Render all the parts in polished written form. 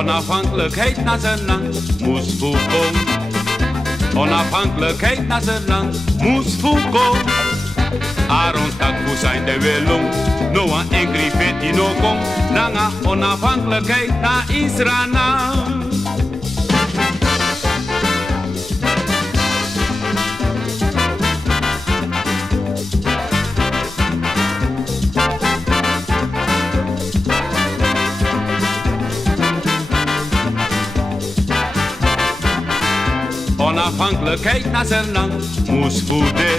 Onafhankelijkheid naar zijn land moest voorkomen. Onafhankelijkheid naar zijn land moest voorkomen. Aaron tak zijn de welong. No one angry feti no kom. Nanga onafhankelijkheid naar Israël. Onafhankelijkheid naar zijn land moest voeden.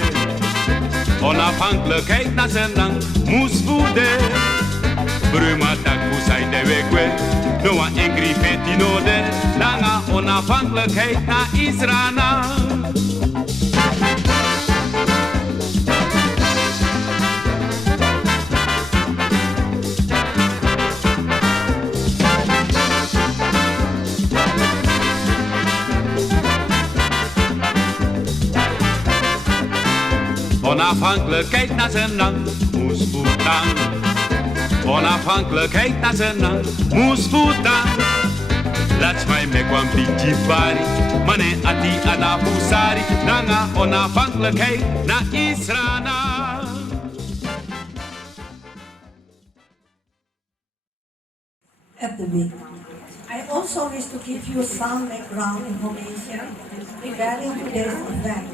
Onafhankelijkheid naar zijn land moest voeden. Bruma tak zij de weg. No one angry feti no de. Langa onafhankelijkheid naar Israël. Onafhankelijkheid naar zijn land moest voetaan. Onafhankelijkheid naar zijn land moest voetaan. Laat mij me kwam pitje pari. Mane ati anabusari. Nanga onafhankelijkheid naar Israël. At the meeting. I also wish to give you some background information regarding today's event.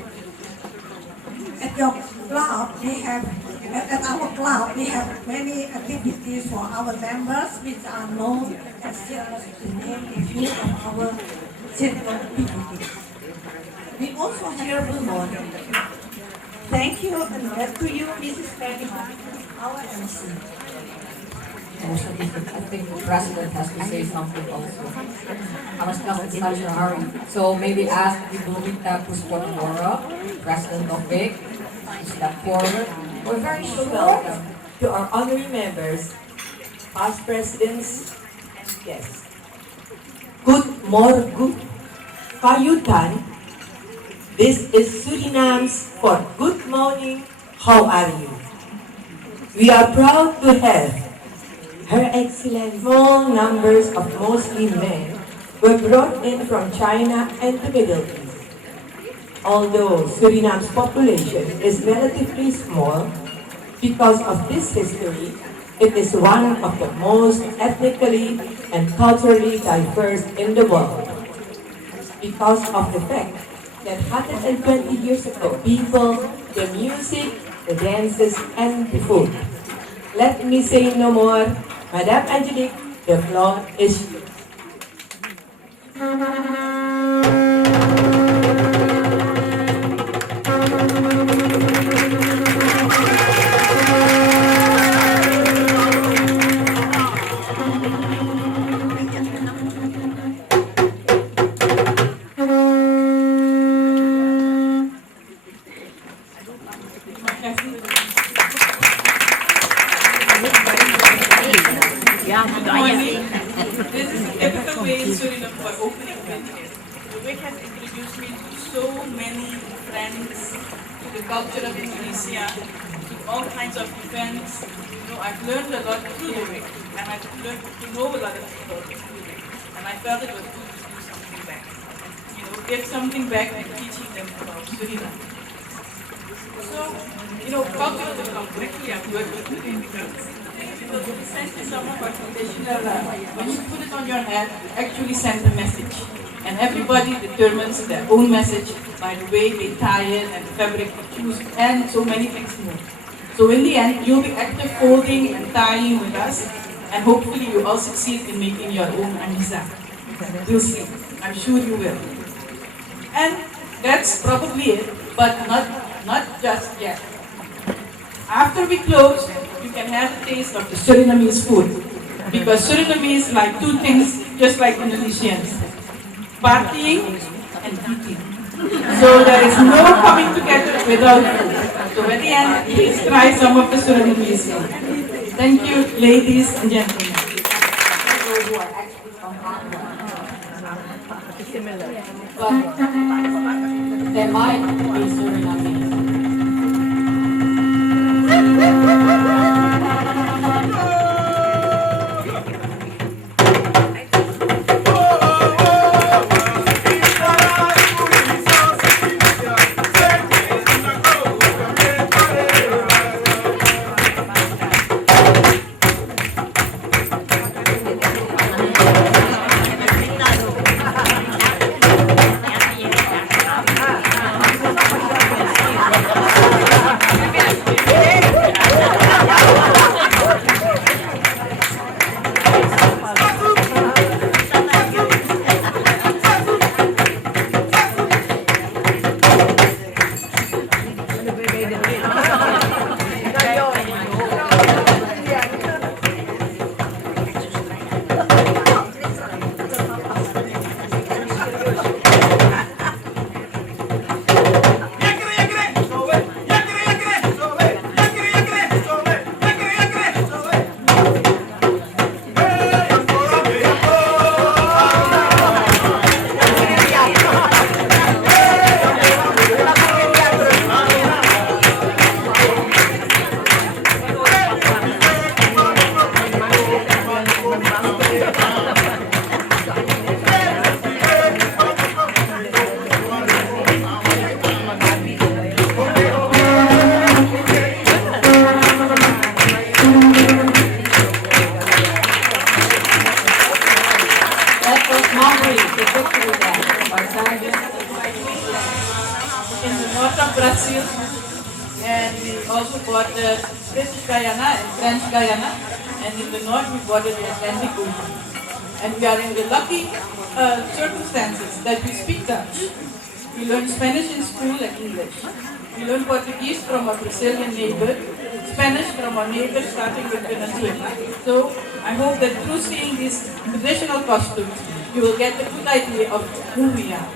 At our club, we have many activities for our members, which are known as just to name a few of our general activities. We also have the morning. Thank you and back to you, Mrs. Penny, our MC. I think the president has to say something also. I was just in such a hurry. So maybe ask the Bumita Pusponmora, president of BIG, to step forward. We're very welcome to our honorary members, past presidents, and guests. Good morning, Kayutan. This is Suriname's for good morning. How are you? We are proud to have Her Excellency. Small numbers of mostly men were brought in from China and the Middle East. Although Suriname's population is relatively small, because of this history, it is one of the most ethnically and culturally diverse in the world. Because of the fact that 120 years ago, people, the music, the dances, and the food. Let me say no more. Madame Angelique, the floor is yours. This is a typical way in Suriname for opening business. The WIC has introduced me to so many friends, to the culture of Indonesia, to all kinds of events. I've learned a lot through the WIC, and I've learned to know a lot of people through the WIC. And I felt it was good to do something back. Give something back by teaching them about Suriname. So, culturally, quickly I've worked with the WIC because it essentially somewhat like traditional. When you put it on your head, you actually send a message. And everybody determines their own message by the way they tie it and the fabric they choose and so many things more. So in the end, you'll be active folding and tying with us, and hopefully you all succeed in making your own anisa. We'll see. I'm sure you will. And that's probably it, but not just yet. After we close, you can have a taste of the Surinamese food. Because Surinamese like two things, just like Indonesians. Partying and eating. So there is no coming together without food. So at the end, please try some of the Surinamese food. Thank you, ladies and gentlemen. Those who are actually from similar. But they might be Surinamese. That was Maury, the victory dance by Sergeant. In the north of Brazil, and we also bought the British Guyana and French Guyana, and in the north we bought the Atlantic Ocean. And we are in the lucky circumstances that we speak Dutch. We learn Spanish in school and English. We learn Portuguese from our Brazilian neighbor, Spanish from our neighbor starting with Venezuela. So I hope that through seeing these traditional costumes, you will get a good idea of who we are.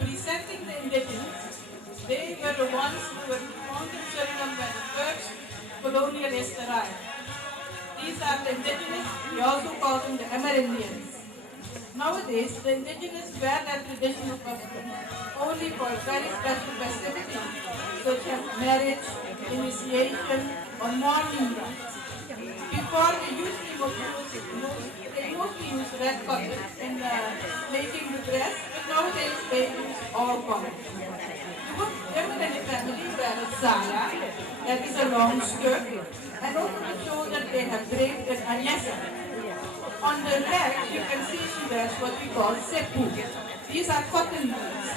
Presenting the indigenous, they were the ones who were found in Suriname when the first colonialists arrived. These are the indigenous, we also call them the Amerindians. Nowadays, the indigenous wear their traditional costume only for very special festivities, such as marriage, initiation, or mourning rites. Before, they mostly use red cotton in making the dress, but nowadays they use all colors. Women in the family wear a saya, that is a long skirt, and also to show that they have draped an anyasa. On the left, you can see she wears what we call sepu. These are cotton beads.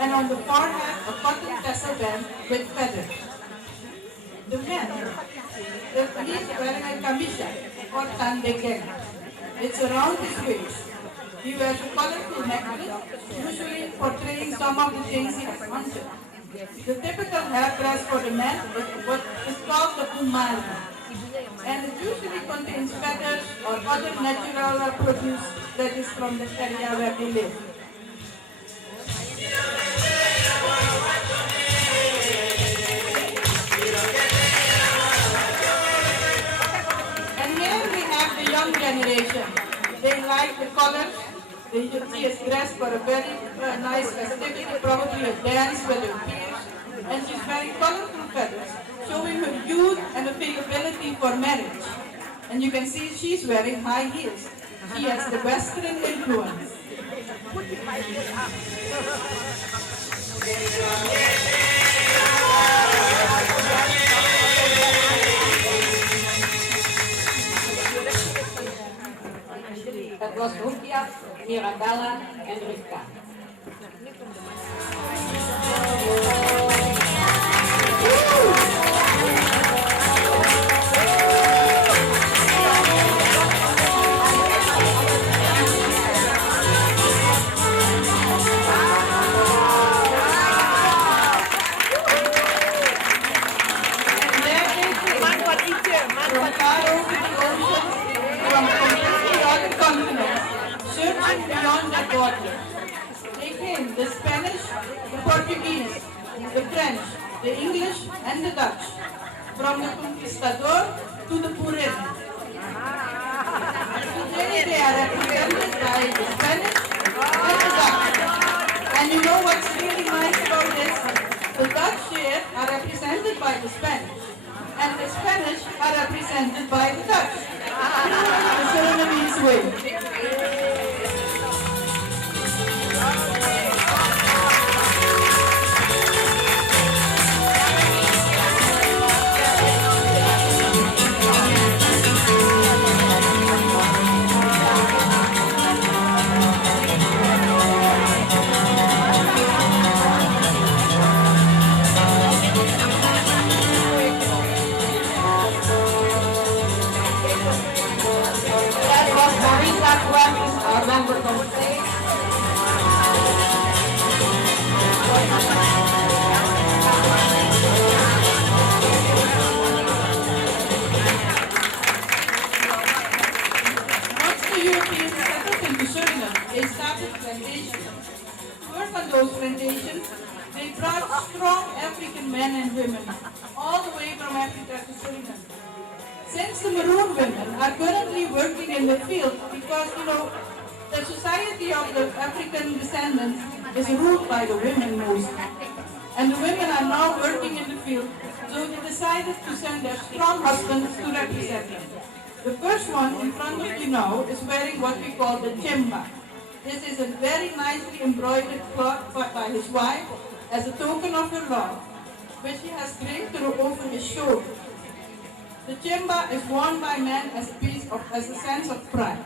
And on the forehead, a cotton tassel band with feathers. The men, he's wearing a kamisa or tandeken. It's around his waist. He wears a colorful necklace, usually portraying some of the things he has hunted. The typical hairdress for the men is what is called the umari, and it usually contains feathers or other natural produce that is from the area where they live. And here we have the young generation. They like the colors. She is dressed for a very nice festivity, probably a dance with her peers. And she's wearing colorful feathers, showing her youth and availability for marriage. And you can see she's wearing high heels. She has the Western influence. That was Rukia, Mirabella, and Rivka. Beyond that border. They came, the Spanish, the Portuguese, the French, the English, and the Dutch. From the conquistador to the Purin. Today they are represented by the Spanish and the Dutch. And you know what's really nice about this? The Dutch here are represented by the Spanish. And the Spanish are represented by the Dutch. The Surinamese way. welcome our members on stage. Once the Europeans settled into Suriname, they started plantations. To work on those plantations, they brought strong African men and women all the way from Africa to Suriname. Since the maroon women are currently working in the field because, the society of the African descendants is ruled by the women mostly. And the women are now working in the field, so they decided to send their strong husbands to represent them. The first one in front of you now is wearing what we call the jemba. This is a very nicely embroidered cloth by his wife as a token of her love, which he has draped over his shoulder. The jemba is worn by men as a sense of pride.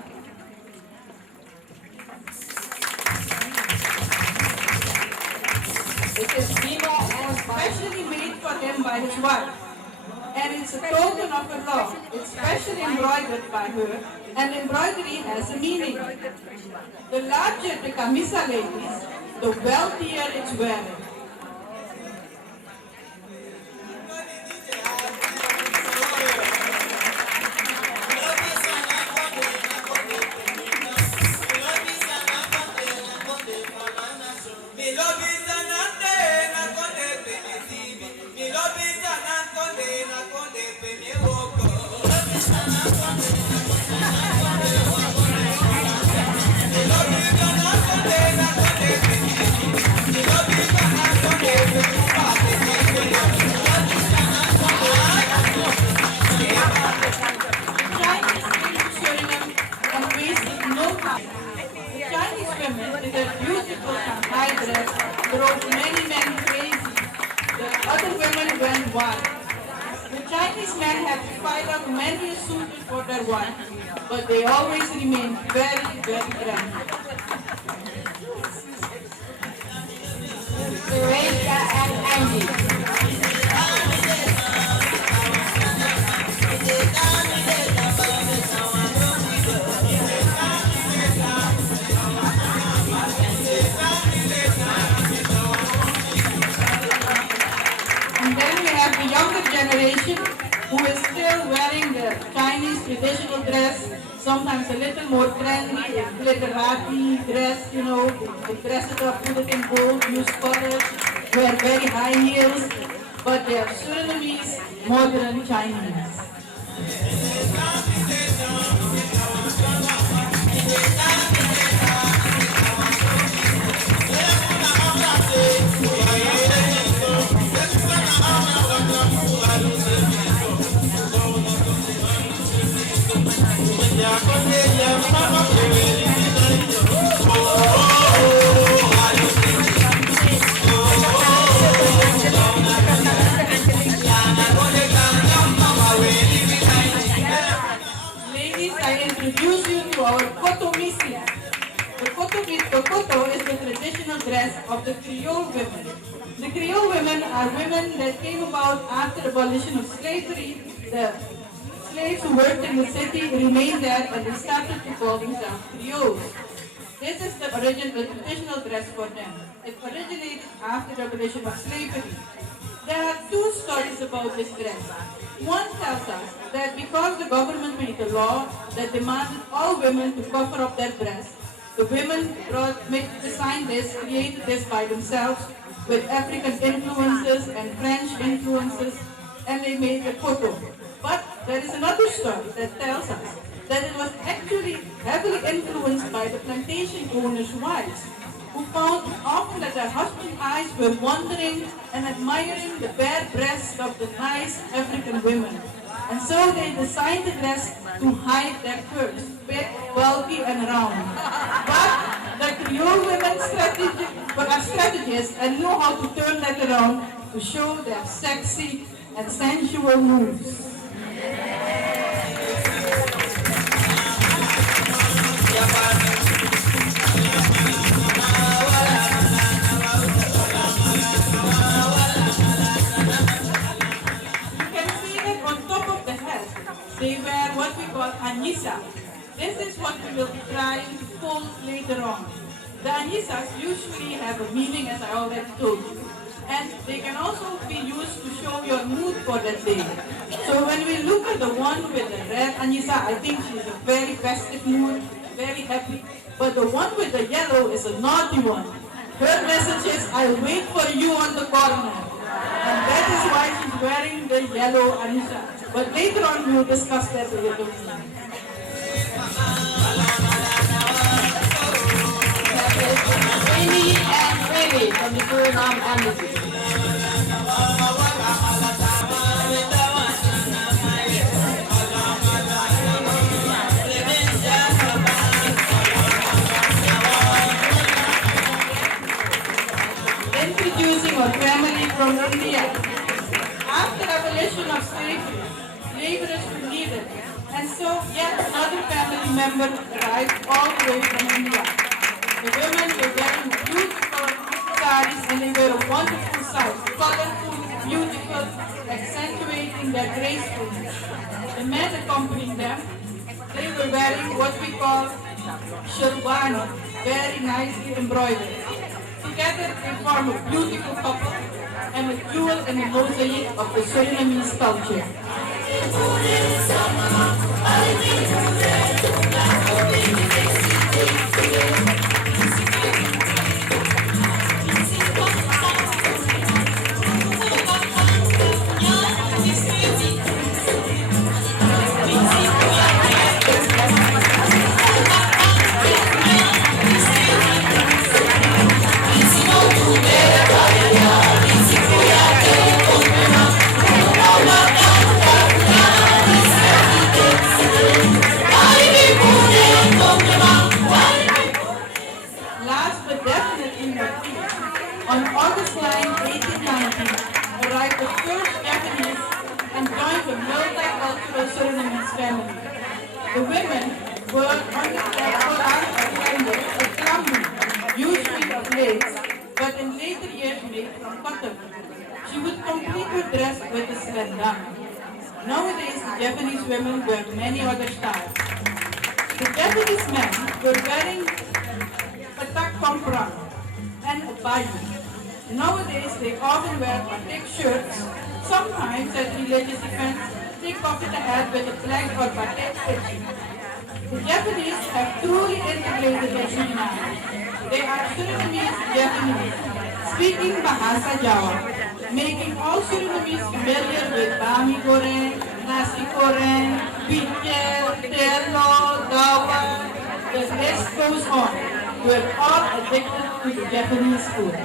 It is specially made for him by his wife. And it's a token of her love. It's specially embroidered by her, and embroidery has a meaning. The larger the camisa ladies, the wealthier it's wearing. With their beautiful Shanghai dress drove many men crazy. The other women went wild. The Chinese men had to fight out many suitors for their wife, but they always remained very, very grand. Teresa and Angie. And then we have the younger generation who is still wearing the Chinese traditional dress, sometimes a little more trendy, glitterati dress, they dress it up, put it in gold, use colors, wear very high heels, but they are Surinamese, modern Chinese. Ladies, I introduce you to our koto misi. The koto is the traditional dress of the Creole women. The Creole women are women that came about after abolition of slavery. The slaves who worked in the city remained there and they started to call themselves Creoles. This is the traditional dress for them. It originated after the abolition of slavery. There are two stories about this dress. One tells us that because the government made a law that demanded all women to cover up their breasts, the women designed this, created this by themselves with African influences and French influences, and they made a koto. But there is another story that tells us that it was actually heavily influenced by the plantation owners' wives, who found often that their husbands' eyes were wandering and admiring the bare breasts of the nice African women. And so they designed the dress to hide their curves, big, bulky, and round. But the Creole women are strategists and know how to turn that around to show their sexy and sensual moves. They wear what we call anisa. This is what we will be trying to fold later on. The anisas usually have a meaning, as I already told you. And they can also be used to show your mood for that day. So when we look at the one with the red anisa, I think she's a very festive mood, very happy. But the one with the yellow is a naughty one. Her message is, I'll wait for you on the corner. And that is why she's wearing the yellow anisa. But later on we'll discuss that a little more. Amy and Remy from the Suriname Embassy. Introducing a family from India. After abolition of slavery, laborers were needed, and so yet another family member arrived all the way from India. The women were wearing beautiful saris and they were a wonderful sight, colorful, beautiful, accentuating their gracefulness. The men accompanying them, they were wearing what we call sherwani, very nicely embroidered. Together they form a beautiful couple and a jewel in the mosaic of the Surinamese culture. Last but definitely not least, on August 9, 1890, arrived the first Japanese and joined the multicultural Surinamese family. The women were on the Koran attended a klambu, usually of lace, but in later years made from cotton. She would complete her dress with a selendang. Nowadays, the Japanese women wear many other styles. The Japanese men were wearing patak komprang and a bayu. Nowadays, they often wear batik shirts. Sometimes at religious events, they cover the head with a flag or batik stitching. The Japanese have truly integrated their Suriname. They are Surinamese Japanese, speaking Bahasa Jawa, making all Surinamese familiar with bami goreng, nasi goreng, pichel, telo, dawa. The list goes on. We're all addicted to the Japanese food.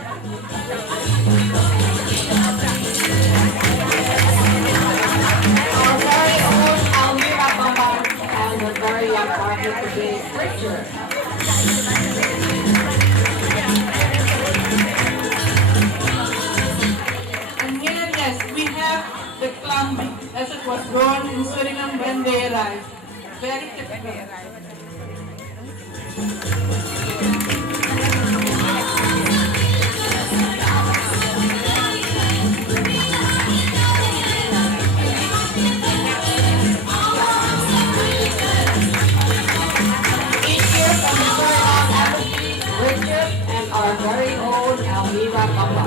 Our very own Almira Bamba and the very young partner today, Richard. And here, yes, we have the klambi, as it was worn in Suriname when they arrived. Very typical. Richard and our very own Almira Bamba.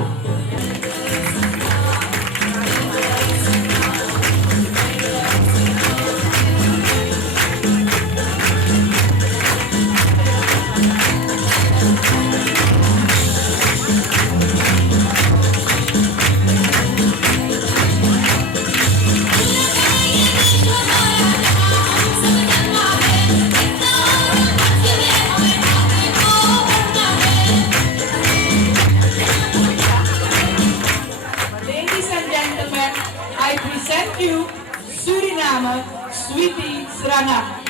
I present you Suriname, Sweetie Suriname.